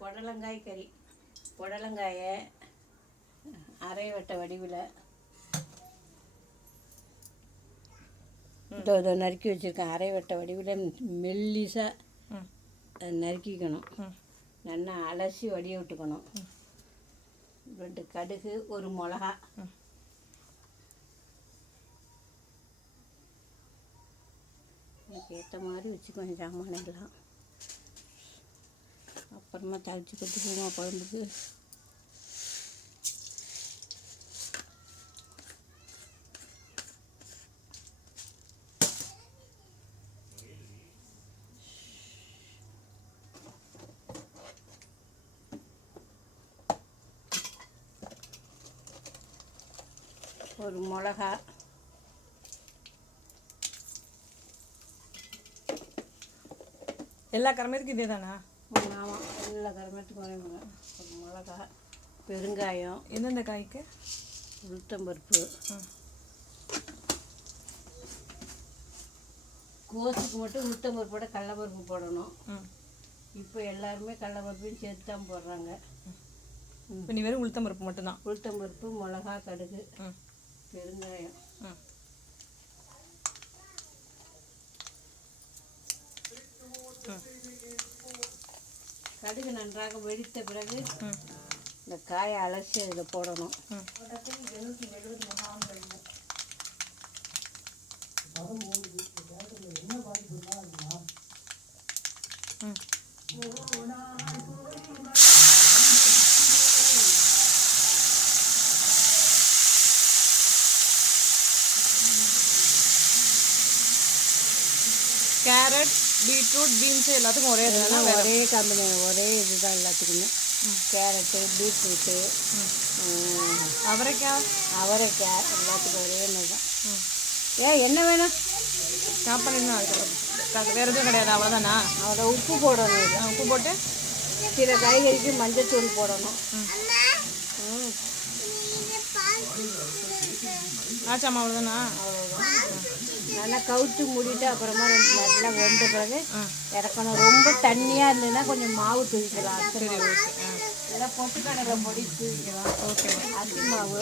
புடலங்காய் கறி. புடலங்காயை அரை வட்ட வடிவில் இதோ நறுக்கி வச்சுருக்கேன். அரை வட்ட வடிவில் மெல்லிசாக நறுக்கிக்கணும். நல்லா அலசி வடிய விட்டுக்கணும். 2 கடுகு, 1 மிளகா, எனக்கு ஏற்ற மாதிரி வச்சுக்கோங்க சாமானெல்லாம். அப்புறமா தழிச்சு கொத்துக்குவோம் குழம்புக்கு. ஒரு மிளகா, எல்லா கரமேத்துக்கும் இதே தானா? ஆமாம், எல்லா கரமேத்துக்கும் ஒரே மிளகா. ஒரு மிளகா, பெருங்காயம். எந்தெந்த காய்க்கு? உளுத்தம்பருப்பு. கோஸுக்கு மட்டும் உளுத்தம்பருப்போட கடலப்பருப்பு போடணும். இப்போ எல்லாருமே கடலப்பருப்பையும் சேர்த்து தான் போடுறாங்க. இப்போ நீ வெறும் உளுத்தம்பருப்பு மட்டும்தான்? உளுத்தம்பருப்பு, மிளகா, கடுகு, பெருங்காயம். கடுகு நன்றாக வெடித்த பிறகு இந்த காயை அலசி அதில் போடணும். கேரட், பீட்ரூட், பீன்ஸ் எல்லாத்துக்கும் ஒரே இதுதான்? ஒரே கம்பெனி, ஒரே இதுதான் எல்லாத்துக்குமே. கேரட்டு, பீட்ரூட்டு, அவரைக்காய் எல்லாத்துக்கும் ஒரே மாதிரி தான். என்ன வேணும் சாப்பாடு? அதுக்கப்புறம் வேறு எதுவும் கிடையாது, அவ்வளோதானா? அவ்வளோ உப்பு போடணும். உப்பு போட்டு சில காய்கறிக்கு மஞ்சத்தூள் போடணும். ஆச்சாமா, அவ்வளோதானா? அவ்வளோதான். நல்லா கவுத்து மூடிட்டு அப்புறமா நல்லா வெந்த பிறகு இறக்கணும். ரொம்ப தண்ணியாக இருந்ததுன்னா கொஞ்சம் மாவு தூவிக்கலாம். சரி, ஓகே. இல்லை பொட்டுக்கடலை பொடி தூவிக்கலாம். ஓகே. அரிசி மாவு